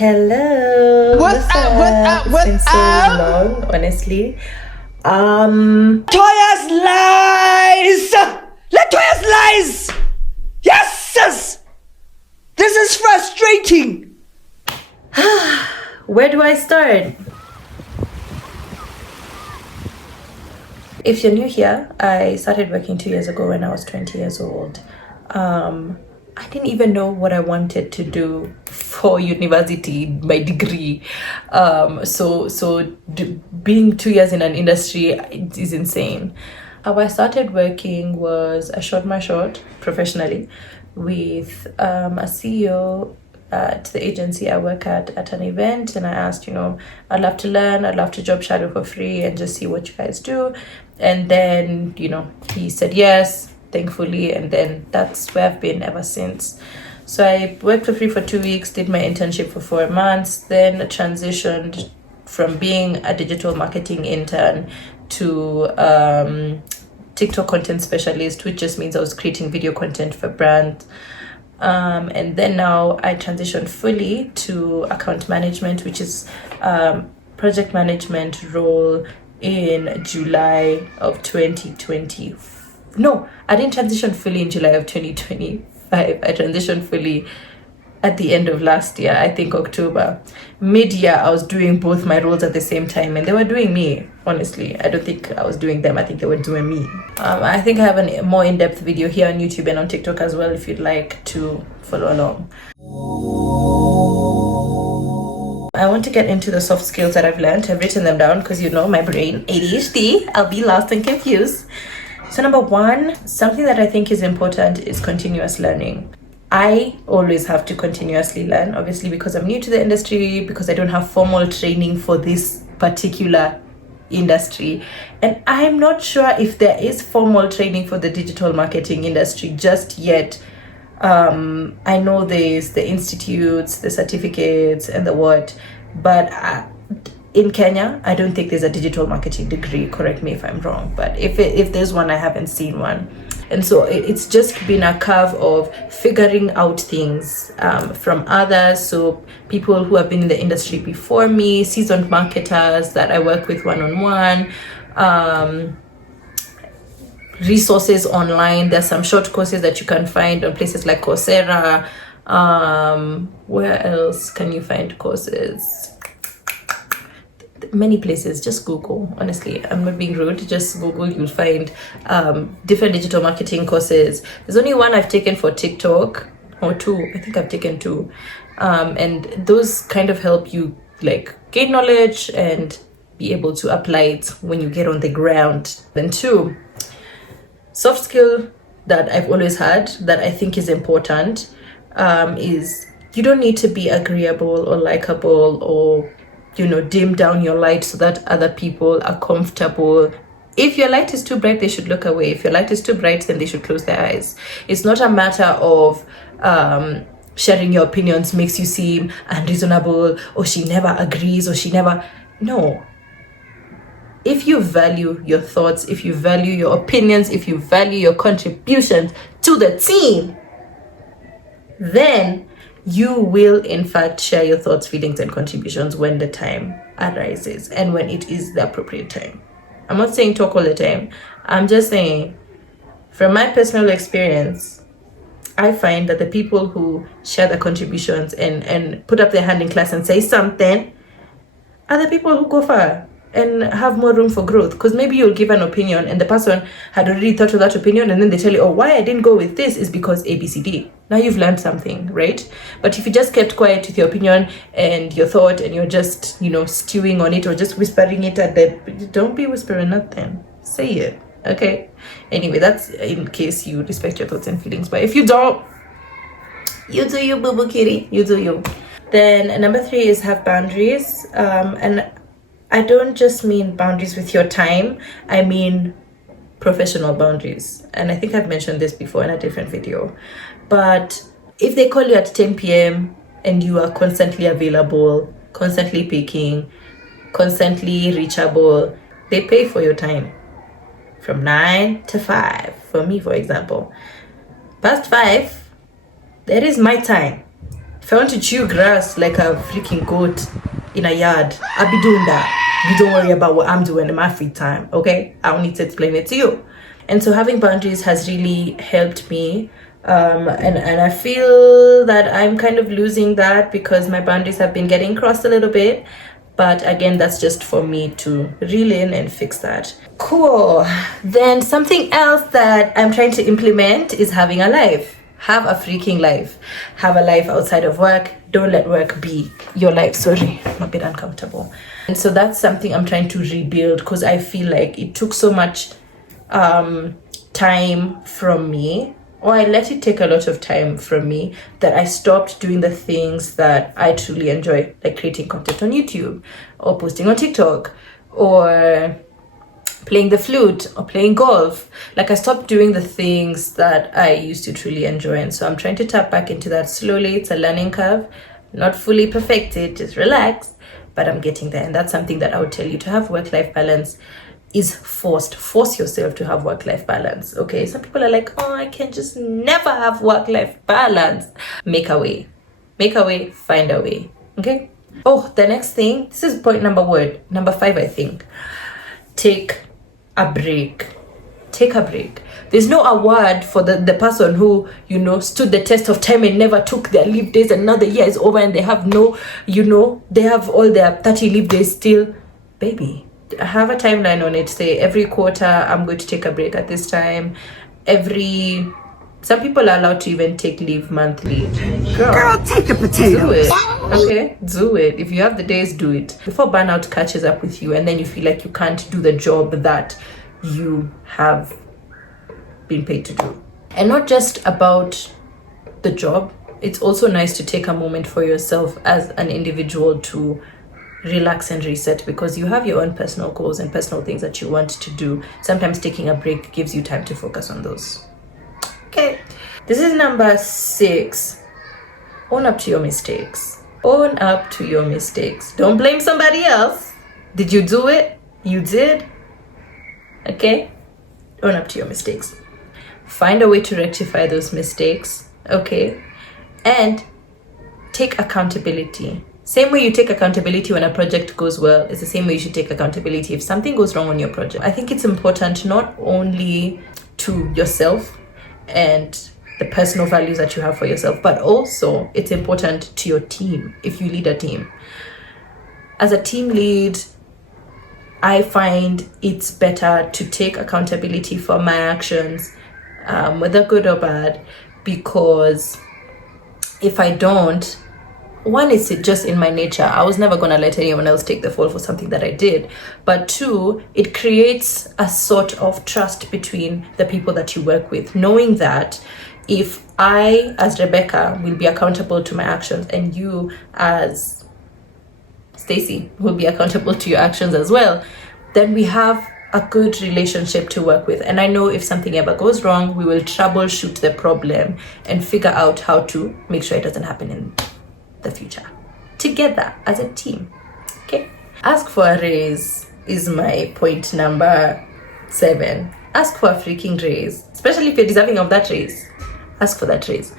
Hello. What's up? What's up? It's What's been so up? long, honestly. Toya's lies! Let Toya's lies! Yes! This is frustrating! Where do I start? If you're new here, I started working 2 years ago when I was 20 years old. I didn't even know what I wanted to do for university, my degree. Being 2 years in an industry is insane. How I started working was I shot my shot professionally with a CEO at the agency I work at an event, and I asked, I'd love to learn, I'd love to job shadow for free and just see what you guys do. And then, he said yes, thankfully, and then that's where I've been ever since. So I worked for free for 2 weeks, did my internship for 4 months, then transitioned from being a digital marketing intern to TikTok content specialist, which just means I was creating video content for brands. And then now I transitioned fully to account management, which is project management role in July of 2020. No, I didn't transition fully in July of 2025. I transitioned fully at the end of last year, I think October. Mid-year, I was doing both my roles at the same time, and they were doing me, honestly. I don't think I was doing them. I think they were doing me. I think I have a more in-depth video here on YouTube and on TikTok as well if you'd like to follow along. I want to get into the soft skills that I've learned. I've written them down because my brain, ADHD, I'll be lost and confused. So number one, something that I think is important is continuous learning. I always have to continuously learn, obviously, because I'm new to the industry, because I don't have formal training for this particular industry. And I'm not sure if there is formal training for the digital marketing industry just yet. I know there's the institutes, the certificates, and the what, but in Kenya, I don't think there's a digital marketing degree. Correct me if I'm wrong, but if there's one, I haven't seen one. And so it's just been a curve of figuring out things from others. So people who have been in the industry before me, seasoned marketers that I work with one-on-one, resources online. There's some short courses that you can find on places like Coursera. Where else can you find courses? Many places. Just Google. Honestly, I'm not being rude, just Google. You'll find different digital marketing courses. There's only one I've taken for TikTok, or two. I think I've taken two, and those kind of help you gain knowledge and be able to apply it when you get on the ground. Then two, soft skill that I've always had that I think is important is you don't need to be agreeable or likable or dim down your light so that other people are comfortable. If your light is too bright, they should look away. If your light is too bright, then they should close their eyes. It's not a matter of sharing your opinions makes you seem unreasonable, or she never agrees, or she never... No. If you value your thoughts, if you value your opinions, if you value your contributions to the team, then you will in fact share your thoughts, feelings, and contributions when the time arises and when it is the appropriate time. I'm not saying talk all the time. I'm just saying, from my personal experience, I find that the people who share their contributions and put up their hand in class and say something are the people who go far and have more room for growth. Because maybe you'll give an opinion and the person had already thought of that opinion, and then they tell you, why I didn't go with this is because ABCD. Now you've learned something, right? But if you just kept quiet with your opinion and your thought, and you're just stewing on it or just whispering it don't be whispering nothing, say it. Okay, anyway, that's in case you respect your thoughts and feelings. But if you don't, you do you, boo boo kitty, you do you. Then number three is have boundaries. And I don't just mean boundaries with your time, I mean professional boundaries. And I think I've mentioned this before in a different video. But if they call you at 10 p.m. and you are constantly available, constantly picking, constantly reachable, they pay for your time from 9 to 5. For me, for example, past 5, that is my time. If I want to chew grass like a freaking goat in a yard, I'll be doing that. You don't worry about what I'm doing in my free time, okay? I don't need to explain it to you. And so having boundaries has really helped me. And I feel that I'm kind of losing that because my boundaries have been getting crossed a little bit. But again, that's just for me to reel in and fix that. Cool. Then something else that I'm trying to implement is having a life. Have a freaking life. Have a life outside of work. Don't let work be your life. Sorry, I'm a bit uncomfortable. And so that's something I'm trying to rebuild because I feel like it took so much time from me, or I let it take a lot of time from me, that I stopped doing the things that I truly enjoy, like creating content on YouTube or posting on TikTok or playing the flute or playing golf. Like I stopped doing the things that I used to truly enjoy. And so I'm trying to tap back into that slowly. It's a learning curve, not fully perfected, just relax, but I'm getting there. And that's something that I would tell you: to have work-life balance is force yourself to have work-life balance. Okay, some people are like, oh, I can just never have work-life balance. Make a way, find a way. Okay. Oh, the next thing, this is point number 5, I think. Take a break. There's no award for the person who, stood the test of time and never took their leave days, and now the year is over and they have they have all their 30 leave days still. Baby, have a timeline on it. Say every quarter I'm going to take a break at this time. Some people are allowed to even take leave monthly. Girl, take the potatoes. do it. Okay, do it. If you have the days, do it before burnout catches up with you and then you feel like you can't do the job that you have been paid to do. And not just about the job, it's also nice to take a moment for yourself as an individual to relax and reset, because you have your own personal goals and personal things that you want to do. Sometimes taking a break gives you time to focus on those. Okay, this is number 6. Own up to your mistakes. Own up to your mistakes. Don't blame somebody else. Did you do it? You did. Okay, own up to your mistakes. Find a way to rectify those mistakes. Okay, and take accountability. Same way you take accountability when a project goes well, it's the same way you should take accountability if something goes wrong on your project. I think it's important not only to yourself and the personal values that you have for yourself, but also it's important to your team if you lead a team. As a team lead, I find it's better to take accountability for my actions, whether good or bad, because if I don't, one, is it just in my nature. I was never going to let anyone else take the fall for something that I did. But 2, it creates a sort of trust between the people that you work with, knowing that if I, as Rebecca, will be accountable to my actions, and you, as Stacy, will be accountable to your actions as well, then we have a good relationship to work with. And I know if something ever goes wrong, we will troubleshoot the problem and figure out how to make sure it doesn't happen in the future together as a team. Okay, ask for a raise is my point number 7. Ask for a freaking raise, especially if you're deserving of that raise. Ask for that raise.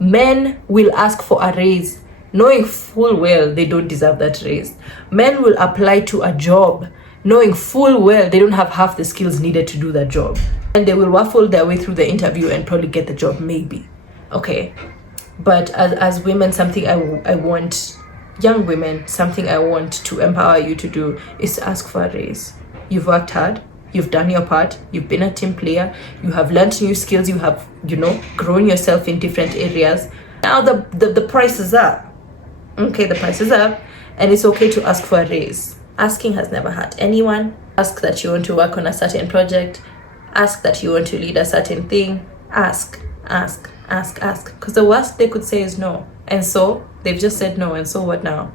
Men will ask for a raise knowing full well they don't deserve that raise. Men will apply to a job knowing full well they don't have half the skills needed to do that job, and they will waffle their way through the interview and probably get the job, maybe. Okay, but as women, something I want, young women, something I want to empower you to do is to ask for a raise. You've worked hard, you've done your part, you've been a team player, you have learned new skills, you have, grown yourself in different areas. Now the price is up. Okay, the price is up, and it's okay to ask for a raise. Asking has never hurt anyone. Ask that you want to work on a certain project. Ask that you want to lead a certain thing. Ask. Because the worst they could say is no. And so they've just said no. And so what now?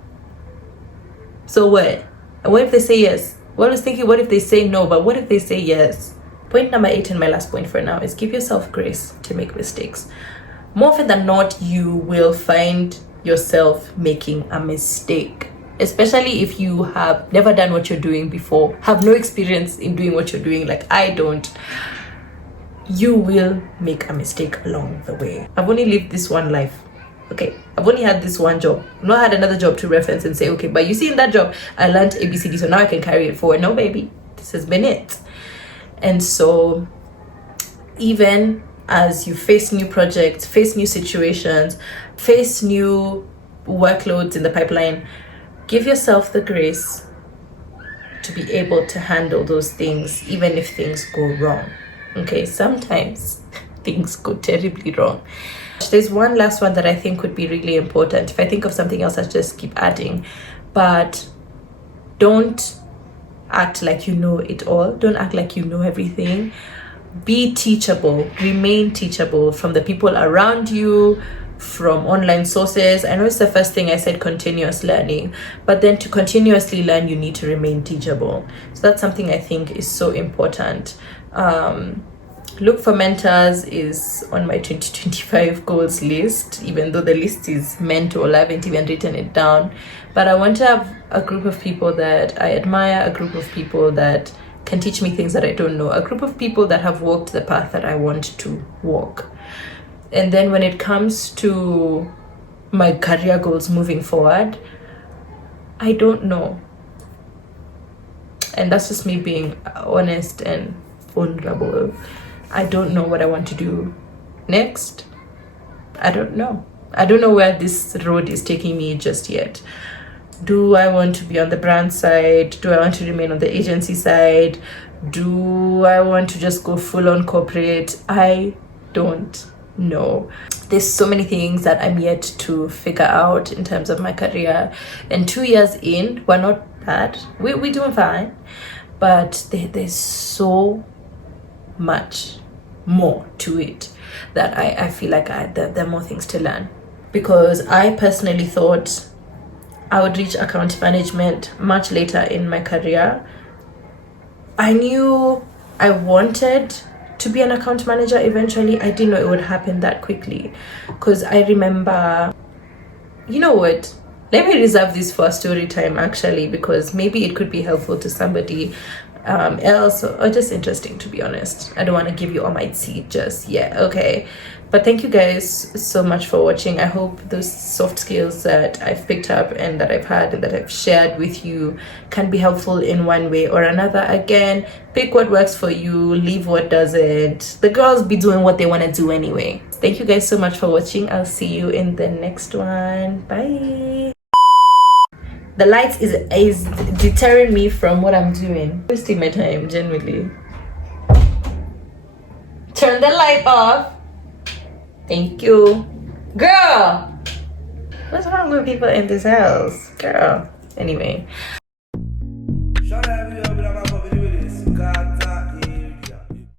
So what? And what if they say yes? Well, I was thinking, what if they say no? But what if they say yes? Point number 8, and my last point for now, is give yourself grace to make mistakes. More often than not, you will find yourself making a mistake. Especially if you have never done what you're doing before, have no experience in doing what you're doing, like I don't. You will make a mistake along the way. I've only lived this one life. Okay, I've only had this one job. I've not had another job to reference and say, okay, but you see in that job I learned ABCD, so now I can carry it forward. No, baby, this has been it. And so even as you face new projects, face new situations, face new workloads in the pipeline, give yourself the grace to be able to handle those things, even if things go wrong. Okay, sometimes things go terribly wrong. There's one last one that I think would be really important. If I think of something else, I'll just keep adding. But don't act like you know it all. Don't act like you know everything. Be teachable. Remain teachable from the people around you, from online sources. I know it's the first thing I said, continuous learning, but then to continuously learn, you need to remain teachable. So that's something I think is so important. Look for mentors is on my 2025 goals list, even though the list is mental. I haven't even written it down, but I want to have a group of people that I admire, a group of people that can teach me things that I don't know, a group of people that have walked the path that I want to walk. And then when it comes to my career goals moving forward, I don't know. And that's just me being honest and vulnerable. I don't know what I want to do next. I don't know. I don't know where this road is taking me just yet. Do I want to be on the brand side? Do I want to remain on the agency side? Do I want to just go full on corporate? I don't know. There's so many things that I'm yet to figure out in terms of my career. And 2 years in, we're not bad. We're doing fine. But there's so much more to it that I feel like there are more things to learn. Because I personally thought I would reach account management much later in my career. I knew I wanted to be an account manager eventually. I didn't know it would happen that quickly, because I remember, you know what, let me reserve this for a story time actually, because maybe it could be helpful to somebody else, or just interesting, to be honest. I don't want to give you all my tea just yet. Okay, but thank you guys so much for watching. I hope those soft skills that I've picked up and that I've had and that I've shared with you can be helpful in one way or another. Again, pick what works for you, leave what doesn't. The girls be doing what they want to do anyway. Thank you guys so much for watching. I'll see you in the next one. Bye. The light is deterring me from what I'm doing. Wasting my time, genuinely. Turn the light off. Thank you. Girl! What's wrong with people in this house? Girl. Anyway.